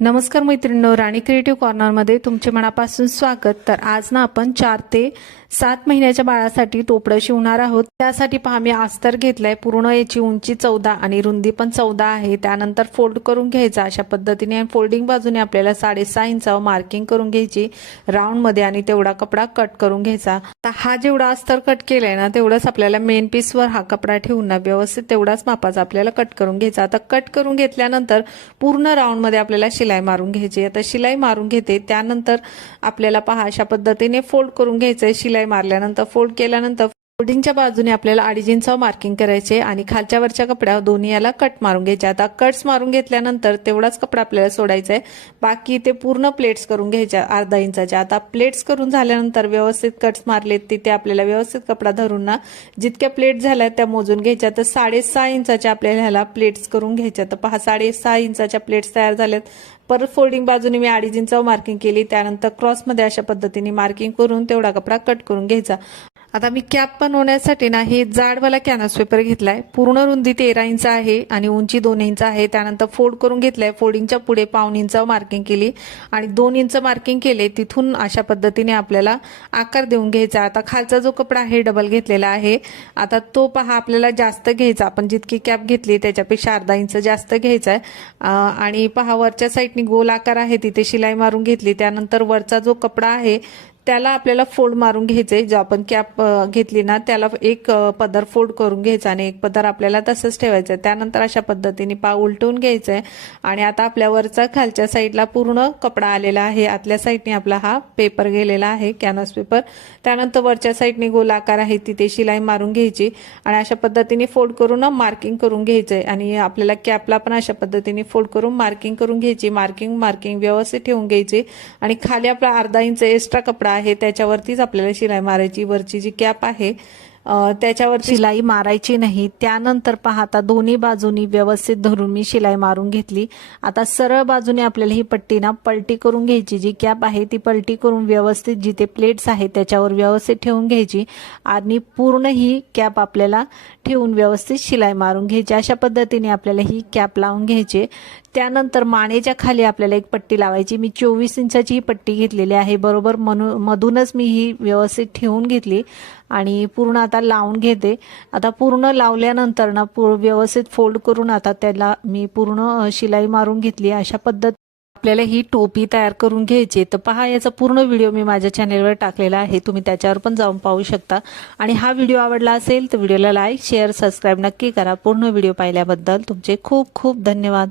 नमस्कार मैत्रिणींनो, राणी क्रिएटिव्ह कॉर्नरमध्ये तुमचे मनापासून स्वागत। तर आज ना आपण 4 ते 7 महिन्याच्या बाळासाठी टोपडं शिवणार आहोत। त्यासाठी पहा मी अस्तर घेतलाय। पूर्ण याची उंची 14 आणि रुंदी पण 14 आहे। त्यानंतर फोल्ड करून घ्यायचा अशा पद्धतीने। फोल्डिंग बाजूने आपल्याला 6.5 इंचावर मार्किंग करून घ्यायची राऊंड मध्ये आणि तेवढा कपडा कट करून घ्यायचा। आता हा जेवढा अस्तर कट केलाय ना तेवढाच आपल्याला मेन पीसवर हा कपडा ठेवून ना व्यवस्थित तेवढाच मापाचा आपल्याला कट करून घ्यायचा। आता कट करून घेतल्यानंतर पूर्ण राऊंड मध्ये आपल्याला शिलाई मारून घ्यायची। आता शिलाई मारून घेते, त्यानंतर आपल्याला पहा अशा पद्धतीने फोल्ड करून घ्यायचंय। शिलाई मारल्यानंतर फोल्ड केल्यानंतर फोल्डिंगच्या बाजूने आपल्याला 2.5 इंचावर मार्किंग करायचे आणि खालच्या वरच्या कपड्यावर दोन्ही याला कट मारून घ्यायचे। आता कट्स मारून घेतल्यानंतर तेवढाच कपडा आपल्याला सोडायचा आहे, बाकी ते पूर्ण प्लेट्स करून घ्यायच्या 1/2 इंचाच्या। आता प्लेट्स करून झाल्यानंतर व्यवस्थित कट्स मारलेत तिथे आपल्याला व्यवस्थित कपडा धरून ना जितक्या प्लेट झाल्या त्या मोजून घ्यायच्या। तर 6.5 इंचाच्या आपल्याला ह्याला प्लेट्स करून घ्यायच्या। तर पहा 6.5 इंचाच्या प्लेट्स तयार झाल्यात। परत फोल्डिंग बाजूने मी 2.5 इंचावर मार्किंग केली, त्यानंतर क्रॉस मध्ये अशा पद्धतीने मार्किंग करून तेवढा कपडा कट करून घ्यायचा। आता मी कॅप बनवण्यासाठी ना हे जाडवाला कॅनव्हास पेपर घेतलाय। पूर्ण रुंदी 13 इंच आहे आणि उंची 2 इंच आहे। त्यानंतर फोल्ड करून घेतलाय। फोल्डिंगच्या पुढे 1.5 इंचावर मार्किंग केली आणि 2 इंच मार्किंग केले। तिथून अशा पद्धतीने आपल्याला आकार देऊन घ्यायचा। आता खालचा जो कपडा आहे डबल घेतलेला आहे। आता तो पहा आपल्याला जास्त घ्यायचा, आपण जितकी कॅप घेतली त्याच्यापेक्षा 1/2 इंच जास्त घ्यायचा आहे। आणि पहा वरच्या साईडने गोल आकार आहे तिथे शिलाई मारून घेतली। त्यानंतर वरचा जो कपडा आहे त्याला आपल्याला फोल्ड मारून घ्यायचे। जो आपण कॅप घेतली ना त्याला एक पदर फोल्ड करून घ्यायचा आणि एक पदर आपल्याला तसंच ठेवायचं। त्यानंतर अशा पद्धतीने पा उलटवून घ्यायचंय आणि आता आपल्या वरचा खालच्या साईडला पूर्ण कपडा आलेला आहे। आतल्या साईडने आपला हा पेपर गेलेला आहे कॅनव्हास पेपर। त्यानंतर वरच्या साईडने गोल आकार आहे तिथे शिलाई मारून घ्यायची आणि अशा पद्धतीने फोल्ड करून मार्किंग करून घ्यायचंय आणि आपल्याला कॅपला पण अशा पद्धतीने फोल्ड करून मार्किंग करून घ्यायची। मार्किंग व्यवस्थित ठेवून घ्यायची आणि खाली आपला 1/2 इंच एक्स्ट्रा कपडा आहे त्याच्यावरतीच आपल्याला शिलाई मारायची। वरची जी कॅप आहे त्याच्यावर शिलाई मारायची नाही। त्यानंतर पाहता दोन्ही बाजूनी व्यवस्थित धरून मी शिलाई मारून घेतली। आता सरळ बाजूने आपल्याला ही पट्टी ना पलटी करून घ्यायची। जी कॅप आहे ती पलटी करून व्यवस्थित जिथे प्लेट्स आहेत त्याच्यावर व्यवस्थित ठेवून घ्यायची आणि पूर्ण ही कॅप आपल्याला ठेवून व्यवस्थित शिलाई मारून घ्यायची। अशा पद्धतीने आपल्याला ही कॅप लावून घ्यायची। त्यानंतर मानेच्या खाली आपल्याला एक पट्टी लावायची। मी 24 इंचाची ही पट्टी घेतलेली आहे, बरोबर मधूनच मी ही व्यवस्थित ठेवून घेतली आणि पूर्ण आता लावून घेते। आता पूर्ण लावल्यानंतर ना व्यवस्थित फोल्ड करून आता त्याला मी पूर्ण शिलाई मारून घेतली। अशा पद्धतीने आपल्याला ही टोपी तयार करून घ्यायची। तर पहा याचा पूर्ण व्हिडिओ मी माझ्या चॅनेलवर टाकलेला आहे, तुम्ही त्याच्यावर पण जाऊन पाहू शकता। आणि हा व्हिडिओ आवडला असेल तर व्हिडिओला लाईक शेअर सबस्क्राईब नक्की करा। पूर्ण व्हिडिओ पाहिल्याबद्दल तुमचे खूप खूप धन्यवाद।